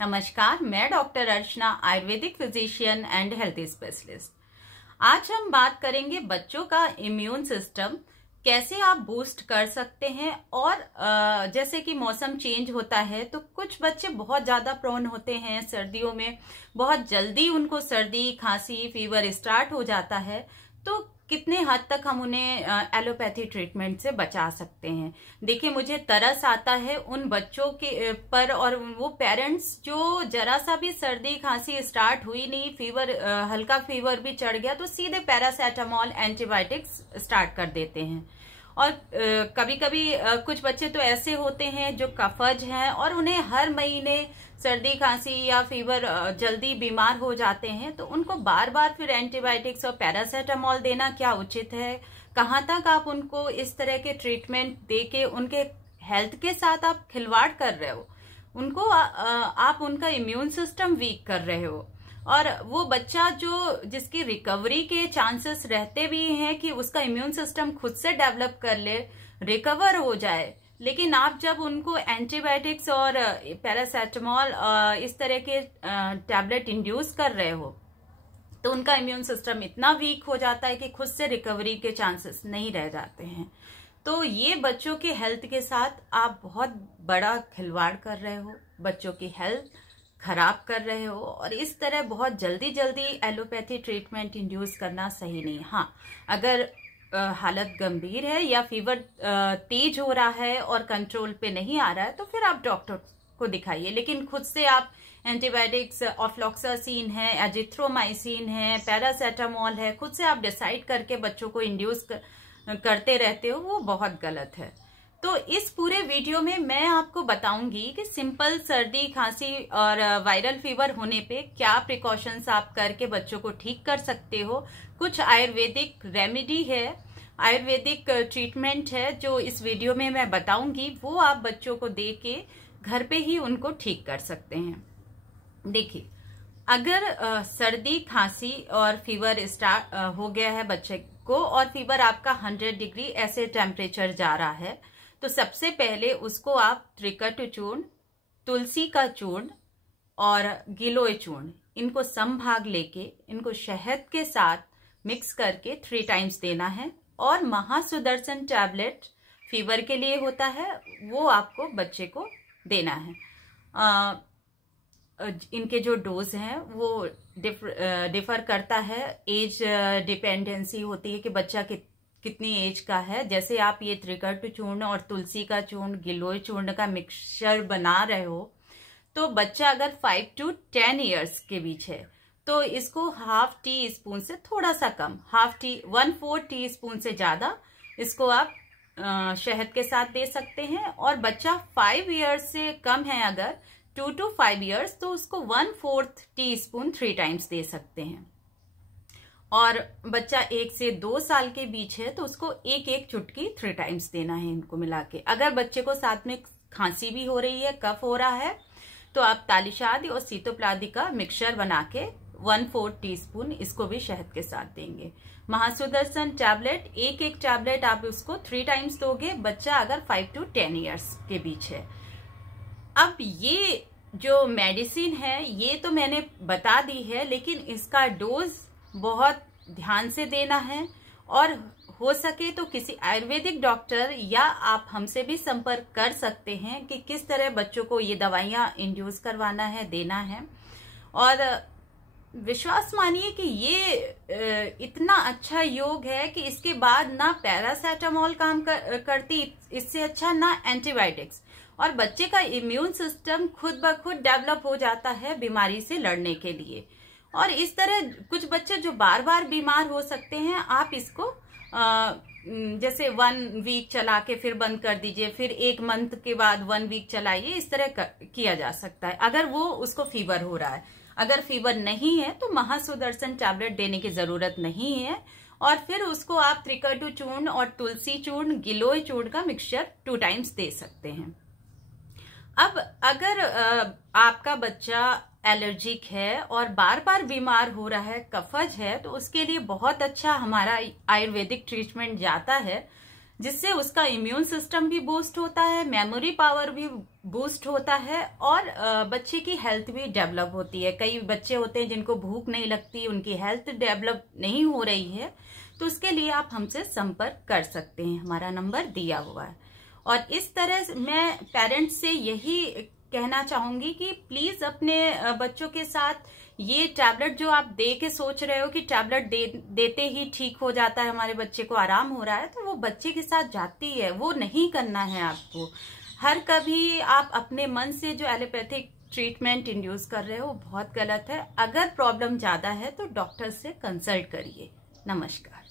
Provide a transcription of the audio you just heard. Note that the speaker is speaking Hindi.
नमस्कार, मैं doctor Archana, Ayurvedic physician and health specialist. आज हम बात करेंगे बच्चों का इम्यून सिस्टम कैसे आप बूस्ट कर सकते हैं। और जैसे कि मौसम चेंज होता है तो कुछ बच्चे बहुत ज़्यादा प्रोन होते हैं सर्दियों में, बहुत जल्दी उनको सर्दी खांसी फीवर स्टार्ट हो जाता है। तो कितने हद तक हम उन्हें एलोपैथी ट्रीटमेंट से बचा सकते हैं। देखिए, मुझे तरस आता है उन बच्चों के पर और वो पेरेंट्स जो जरा सा भी सर्दी खांसी स्टार्ट हुई नहीं, फीवर हल्का फीवर भी चढ़ गया तो सीधे पैरासेटामोल एंटीबायोटिक्स स्टार्ट कर देते हैं। और कभी कभी कुछ बच्चे तो ऐसे होते हैं जो कफज हैं और उन्हें हर महीने सर्दी खांसी या फीवर जल्दी बीमार हो जाते हैं, तो उनको बार बार फिर एंटीबायोटिक्स और पैरासेटामोल देना क्या उचित है? कहाँ तक आप उनको इस तरह के ट्रीटमेंट देके उनके हेल्थ के साथ आप खिलवाड़ कर रहे हो, उनको आप उनका इम्यून सिस्टम वीक कर रहे हो। और वो बच्चा जिसकी रिकवरी के चांसेस रहते भी हैं कि उसका इम्यून सिस्टम खुद से डेवलप कर ले, रिकवर हो जाए, लेकिन आप जब उनको एंटीबायोटिक्स और पैरासेटामोल इस तरह के टैबलेट इंड्यूस कर रहे हो तो उनका इम्यून सिस्टम इतना वीक हो जाता है कि खुद से रिकवरी के चांसेस नहीं रह जाते हैं। तो ये बच्चों के हेल्थ के साथ आप बहुत बड़ा खिलवाड़ कर रहे हो, बच्चों की हेल्थ खराब कर रहे हो। और इस तरह बहुत जल्दी जल्दी एलोपैथी ट्रीटमेंट इंड्यूस करना सही नहीं। हाँ, अगर हालत गंभीर है या फीवर तेज हो रहा है और कंट्रोल पे नहीं आ रहा है तो फिर आप डॉक्टर को दिखाइए। लेकिन खुद से आप एंटीबायोटिक्स, ऑफ्लॉक्सासिन है, एजिथ्रोमाइसिन है, पैरासेटामोल है, खुद से आप डिसाइड करके बच्चों को इंड्यूस करते रहते हो, वो बहुत गलत है। तो इस पूरे वीडियो में मैं आपको बताऊंगी कि सिंपल सर्दी खांसी और वायरल फीवर होने पे क्या प्रिकॉशंस आप करके बच्चों को ठीक कर सकते हो। कुछ आयुर्वेदिक रेमेडी है, आयुर्वेदिक ट्रीटमेंट है जो इस वीडियो में मैं बताऊंगी, वो आप बच्चों को दे के घर पे ही उनको ठीक कर सकते हैं। देखिए, अगर सर्दी खांसी और फीवर स्टार्ट हो गया है बच्चे को और फीवर आपका 100 डिग्री ऐसे टेम्परेचर जा रहा है, तो सबसे पहले उसको आप त्रिकट चूर्ण, तुलसी का चूर्ण और गिलोय चूर्ण, इनको समभाग लेके इनको शहद के साथ मिक्स करके 3 टाइम्स देना है। और महासुदर्शन टैबलेट फीवर के लिए होता है, वो आपको बच्चे को देना है। इनके जो डोज हैं वो डिफर करता है, एज डिपेंडेंसी होती है कि बच्चा कितनी एज का है। जैसे आप ये त्रिकट चूर्ण और तुलसी का चूर्ण, गिलोय चूर्ण का मिक्सचर बना रहे हो तो बच्चा अगर 5 to 10 ईयर्स के बीच है तो इसको हाफ टी स्पून से थोड़ा सा कम, 1/4 टी स्पून से ज्यादा इसको आप शहद के साथ दे सकते हैं। और बच्चा 5 ईयर्स से कम है अगर 2 to 5 ईयर्स तो उसको 1/4 टी स्पून 3 टाइम्स दे सकते हैं। और बच्चा 1 से 2 साल के बीच है तो उसको एक चुटकी 3 टाइम्स देना है इनको मिला के। अगर बच्चे को साथ में खांसी भी हो रही है, कफ हो रहा है, तो आप तालिशादी और सीतोप्लादी का मिक्सचर बना के 1/4 टीस्पून इसको भी शहद के साथ देंगे। महासुदर्शन टैबलेट, एक टैबलेट आप उसको 3 टाइम्स दोगे, बच्चा अगर 5 to 10 ईयर्स के बीच है। अब ये जो मेडिसिन है ये तो मैंने बता दी है, लेकिन इसका डोज बहुत ध्यान से देना है। और हो सके तो किसी आयुर्वेदिक डॉक्टर या आप हमसे भी संपर्क कर सकते हैं कि किस तरह बच्चों को ये दवाइयां इंड्यूस करवाना है, देना है। और विश्वास मानिए कि ये इतना अच्छा योग है कि इसके बाद ना पैरासेटामोल काम करती, इससे अच्छा ना एंटीबायोटिक्स, और बच्चे का इम्यून सिस्टम खुद ब खुद डेवलप हो जाता है बीमारी से लड़ने के लिए। और इस तरह कुछ बच्चे जो बार बार बीमार हो सकते हैं, आप इसको जैसे 1 वीक चला के फिर बंद कर दीजिए, फिर 1 मंथ के बाद 1 वीक चलाइए, इस तरह किया जा सकता है अगर वो उसको फीवर हो रहा है। अगर फीवर नहीं है तो महासुदर्शन टैबलेट देने की जरूरत नहीं है। और फिर उसको आप त्रिकटु चूर्ण और तुलसी चूर्ण, गिलोय चूर्ण का मिक्सचर 2 टाइम्स दे सकते हैं। अब अगर आपका बच्चा एलर्जिक है और बार बार बीमार हो रहा है, कफज है, तो उसके लिए बहुत अच्छा हमारा आयुर्वेदिक ट्रीटमेंट जाता है जिससे उसका इम्यून सिस्टम भी बूस्ट होता है, मेमोरी पावर भी बूस्ट होता है और बच्चे की हेल्थ भी डेवलप होती है। कई बच्चे होते हैं जिनको भूख नहीं लगती, उनकी हेल्थ डेवलप नहीं हो रही है, तो उसके लिए आप हमसे संपर्क कर सकते हैं, हमारा नंबर दिया हुआ है। और इस तरह मैं पेरेंट्स से यही कहना चाहूंगी कि प्लीज अपने बच्चों के साथ ये टैबलेट जो आप दे के सोच रहे हो कि टैबलेट देते ही ठीक हो जाता है, हमारे बच्चे को आराम हो रहा है, तो वो बच्चे के साथ जाती है, वो नहीं करना है आपको। हर कभी आप अपने मन से जो एलोपैथिक ट्रीटमेंट इंड्यूस कर रहे हो वो बहुत गलत है। अगर प्रॉब्लम ज्यादा है तो डॉक्टर से कंसल्ट करिए। नमस्कार।